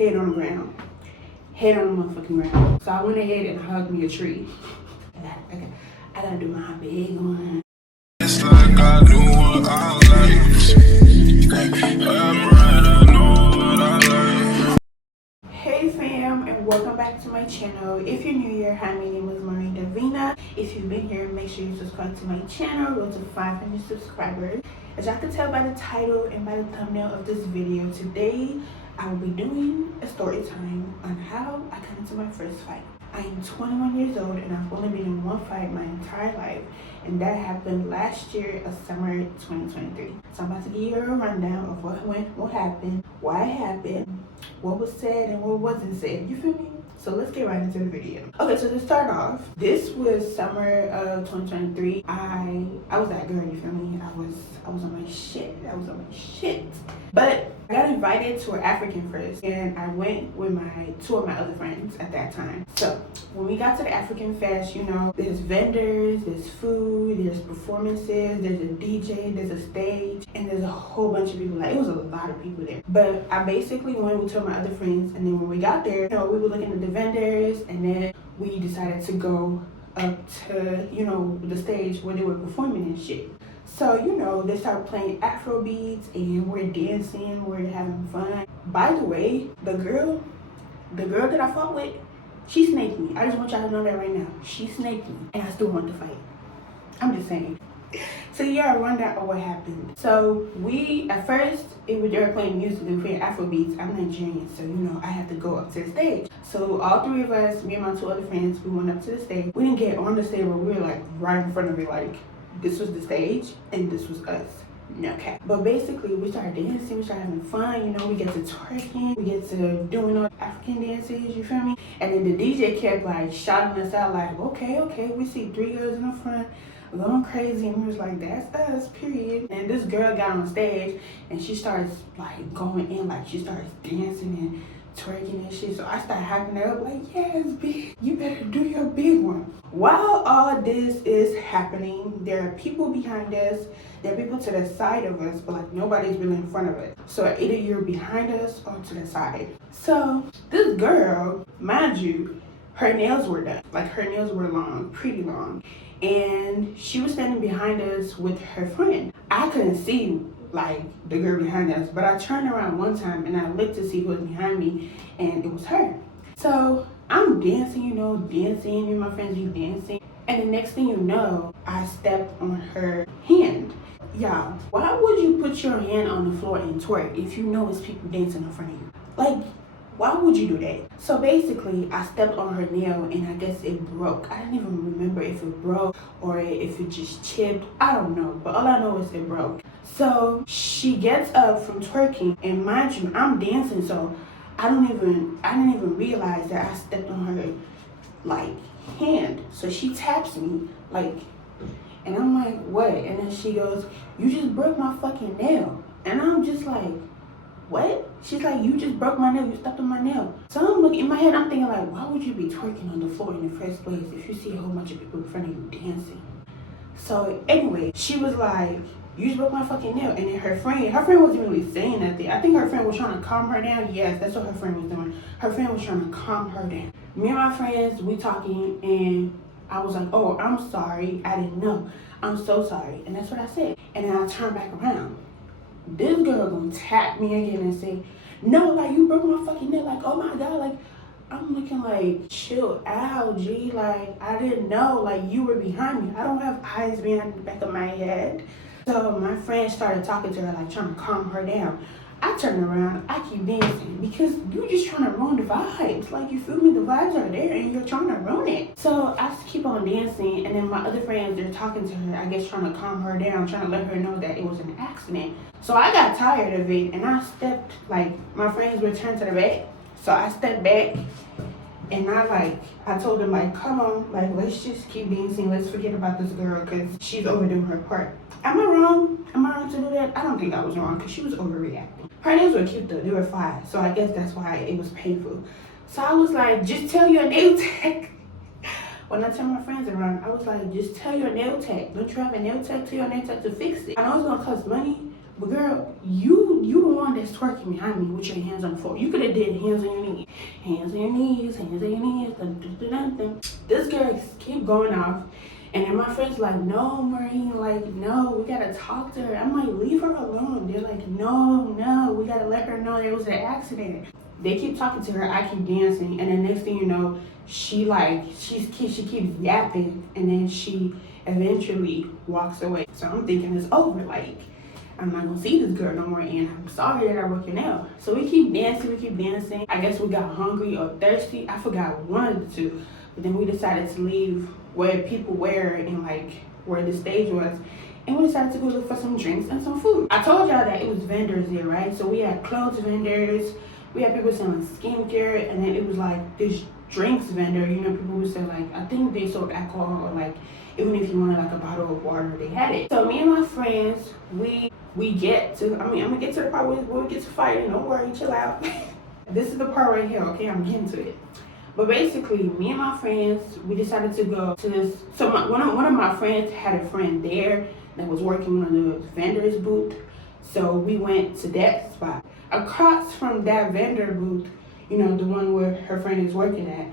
head on the ground. Head on the motherfucking ground. So I went ahead and hugged me a tree. I gotta do my big one. It's like I knew what I liked. I'm right, I know what I like. Hey fam, and welcome back to my channel. If you're new here, hi, my name is Omorinsolaomosebi. If you've been here, make sure you subscribe to my channel. Go to 500 subscribers. As y'all can tell by the title and by the thumbnail of this video, today I will be doing a story time on how I got into my first fight. I am 21 years old and I've only been in one fight my entire life, and that happened last year of summer 2023. So I'm about to give you a rundown of what went, what happened, why it happened, what was said and what wasn't said. You feel me? So let's get right into the video. Okay, so to start off, this was summer of 2023. I was that girl, you feel me? I was on my shit. I was on my shit. But I got invited to an African Fest, and I went with two of my other friends at that time. So when we got to the African Fest, you know, there's vendors, there's food, there's performances, there's a DJ, there's a stage, and there's a whole bunch of people. Like, it was a lot of people there. But I basically went with two of my other friends, and then when we got there, you know, we were looking at the vendors, and then we decided to go up to, you know, the stage where they were performing and shit. So, you know, they start playing Afro beats and we're dancing, we're having fun. By the way, the girl that I fought with, she snaked me. I just want y'all to know that right now. She snaked me and I still want to fight. I'm just saying. So yeah, I rundown of what happened. So at first, they were playing music, they were playing Afro beats. I'm Nigerian, so you know, I had to go up to the stage. So all three of us, me and my two other friends, we went up to the stage. We didn't get on the stage, but we were like right in front of it, like this was the stage and this was us. No cap. But basically, we started dancing, we started having fun, you know, we get to twerking, we get to doing all African dances, you feel me? And then the DJ kept like shouting us out like, okay, we see three girls in the front going crazy, and we was like, that's us, period. And this girl got on stage and she starts like going in, like she starts dancing and twerking and shit. So I started hyping her up like, yes, bitch, you better do your big one. While all this is happening, there are people behind us, there are people to the side of us, but like nobody's really in front of us. So either you're behind us or to the side. So this girl, mind you, her nails were done. Like her nails were long, pretty long. And she was standing behind us with her friend. I couldn't see like the girl behind us, but I turned around one time and I looked to see who was behind me, and it was her. So I'm dancing, you know, dancing, me and my friends be dancing, and the next thing you know, I stepped on her hand. Y'all, why would you put your hand on the floor and twerk if you know it's people dancing in front of you? Like, why would you do that? So basically, I stepped on her nail and I guess it broke. I didn't even remember if it broke or if it just chipped. I don't know, but all I know is it broke. So she gets up from twerking, and mind you, I'm dancing, so I didn't even realize that I stepped on her like hand. So she taps me like, and I'm like, what? And then she goes, you just broke my fucking nail. And I'm just like, what? She's like, you just broke my nail, you stepped on my nail. So I'm looking in my head, I'm thinking like, why would you be twerking on the floor in the first place if you see a whole bunch of people in front of you dancing? So anyway, she was like, you just broke my fucking nail. And then her friend wasn't really saying nothing. I think her friend was trying to calm her down. Yes, that's what her friend was doing. Her friend was trying to calm her down. Me and my friends, we talking, and I was like, oh, I'm sorry, I didn't know. I'm so sorry. And that's what I said. And then I turned back around. This girl gonna tap me again and say, no, like, you broke my fucking nail. Like, oh my God, like, I'm looking like, chill out, G. Like, I didn't know, like, you were behind me. I don't have eyes behind the back of my head. So my friend started talking to her, like, trying to calm her down. I turn around, I keep dancing because you're just trying to ruin the vibes. Like, you feel me? The vibes are there and you're trying to ruin it. So I just keep on dancing, and then my other friends, they're talking to her, I guess trying to calm her down, trying to let her know that it was an accident. So I got tired of it and I stepped, like, my friends were turned to the back. So I stepped back and I told them, like, come on, like, let's just keep dancing. Let's forget about this girl because she's overdoing her part. Am I wrong? Am I wrong to do that? I don't think I was wrong because she was overreacting. Her nails were cute though, they were 5. So I guess that's why it was painful. So I was like, just tell your nail tech. When I turned my friends around, I was like, just tell your nail tech. Don't you have a nail tech? Tell your nail tech to fix it. I know it's gonna cost money, But girl, you the one that's twerking behind me with your hands on the floor. You could have did hands on your knees. Hands on your knees, hands on your knees. Dun, dun, dun, dun, dun. This girl keep going off. And then my friend's like, no, Maureen, like, no, we gotta talk to her. I'm like, leave her alone. They're like, no, we gotta let her know it was an accident. They keep talking to her, I keep dancing, and then next thing you know, she keeps yapping, and then she eventually walks away. So I'm thinking it's over, like, I'm not gonna see this girl no more, and I'm sorry that I broke your nail. So we keep dancing. I guess we got hungry or thirsty. I forgot one of the two. But then we decided to leave where people were and like where the stage was, and we decided to go look for some drinks and some food. I told y'all that it was vendors there, right? So we had clothes vendors, we had people selling skincare, and then it was like this drinks vendor, you know, people would say like, I think they sold alcohol, or like even if you wanted like a bottle of water, they had it. So me and my friends, we get to, I'm gonna get to the part where we get to fighting. Don't worry, chill out. This is the part right here, okay? I'm getting to it. But basically, me and my friends, we decided to go to this. So one of my friends had a friend there that was working on the vendor's booth. So we went to that spot. Across from that vendor booth, you know, the one where her friend is working at,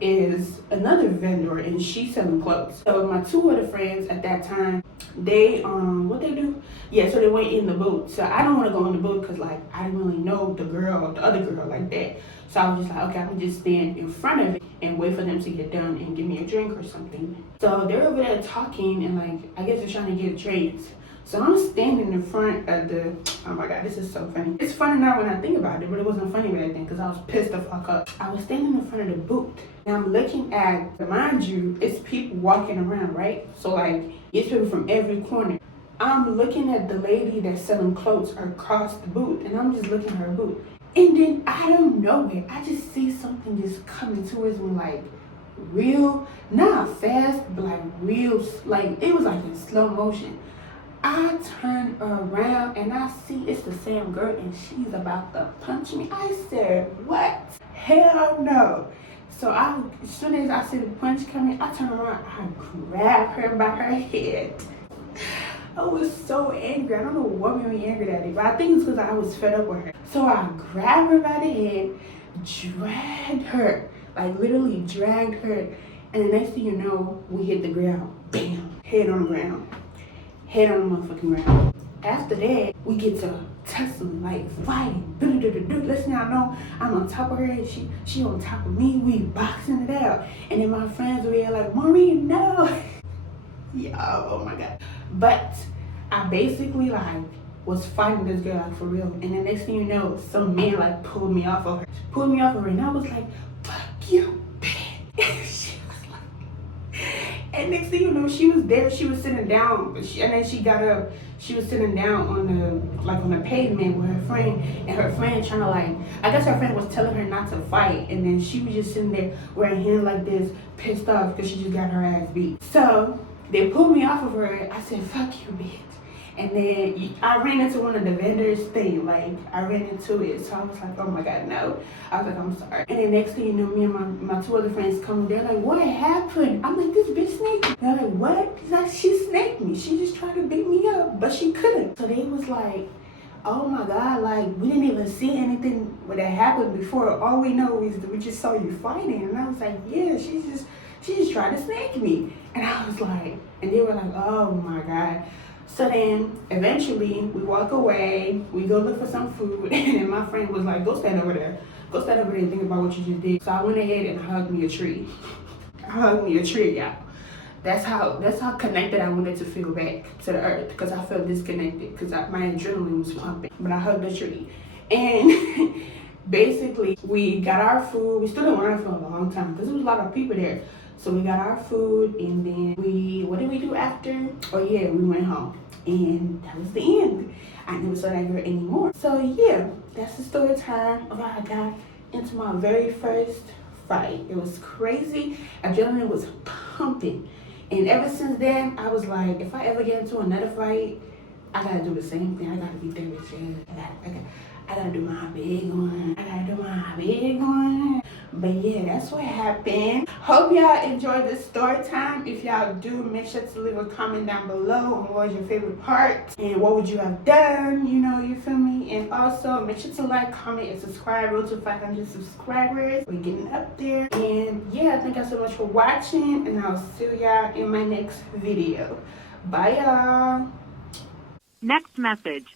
is another vendor, and she's selling clothes. So my two other friends at that time, they what they do? Yeah, so they went in the booth. So I don't want to go in the booth because like I didn't really know the other girl like that. So I was just like, okay, I'm gonna just stand in front of it and wait for them to get done and give me a drink or something. So they're over there talking, and like I guess they're trying to get drinks. So I'm standing in front of the, oh my God, this is so funny. It's funny now when I think about it, but it wasn't funny back then because I was pissed the fuck up. I was standing in front of the booth, and I'm looking at, mind you, it's people walking around, right? So like, it's people from every corner. I'm looking at the lady that's selling clothes across the booth, and I'm just looking at her booth. And then out of nowhere, I just see something just coming towards me, like real, not fast, but like real, like it was like in slow motion. I turn around and I see it's the same girl, and she's about to punch me. I said, what? Hell no. So as soon as I see the punch coming, I turn around, I grab her by her head. I was so angry. I don't know what made me angry that day, but I think it's because I was fed up with her. So I grabbed her by the head, dragged her, like literally dragged her, and the next thing you know, we hit the ground. Bam! Head on the ground. Head on the motherfucking ground. After that, we get to tussling, like fighting. Listen, I know I'm on top of her, and she on top of me. We boxing it out. And then my friends were here like, Maureen, no. Yeah, oh my God. But I basically like was fighting this girl like for real. And the next thing you know, some man like pulled me off of her. And I was like, fuck you, bitch. And next thing you know, she was there. She was sitting down, and then she got up. She was sitting down on the pavement with her friend, and her friend trying to like, I guess her friend was telling her not to fight, and then she was just sitting there wearing hands like this, pissed off because she just got her ass beat. So they pulled me off of her. I said, fuck you, bitch. And then I ran into one of the vendors thing, like I ran into it. So I was like, oh my God, no. I was like, I'm sorry. And then next thing you know, me and my two other friends come, they're like, what happened? I'm like, this bitch snaked me. They're like, what? He's like, she snaked me. She just tried to beat me up, but she couldn't. So they was like, oh my God, like we didn't even see anything that happened before. All we know is that we just saw you fighting. And I was like, yeah, she just tried to snake me. And I was like, and they were like, oh my God. So then eventually we walk away, we go look for some food, and then my friend was like, go stand over there and think about what you just did. So I went ahead and hugged me a tree. Y'all. That's how connected I wanted to feel back to the earth, because I felt disconnected because my adrenaline was pumping. But I hugged the tree. And basically we got our food. We stood in line for a long time because there was a lot of people there. So we got our food, and then what did we do after? Oh yeah, we went home. And that was the end. I never saw that girl anymore. So yeah, that's the story time of how I got into my very first fight. It was crazy. Adrenaline was pumping. And ever since then, I was like, if I ever get into another fight, I gotta do the same thing. I gotta be there with you. I gotta do my big one. But yeah, that's what happened. Hope y'all enjoyed this story time. If y'all do, make sure to leave a comment down below on what was your favorite part and what would you have done, you know, you feel me? And also make sure to like, comment, and subscribe. Road to 500 subscribers. We're getting up there. And yeah, thank y'all so much for watching, and I'll see y'all in my next video. Bye y'all. Next message.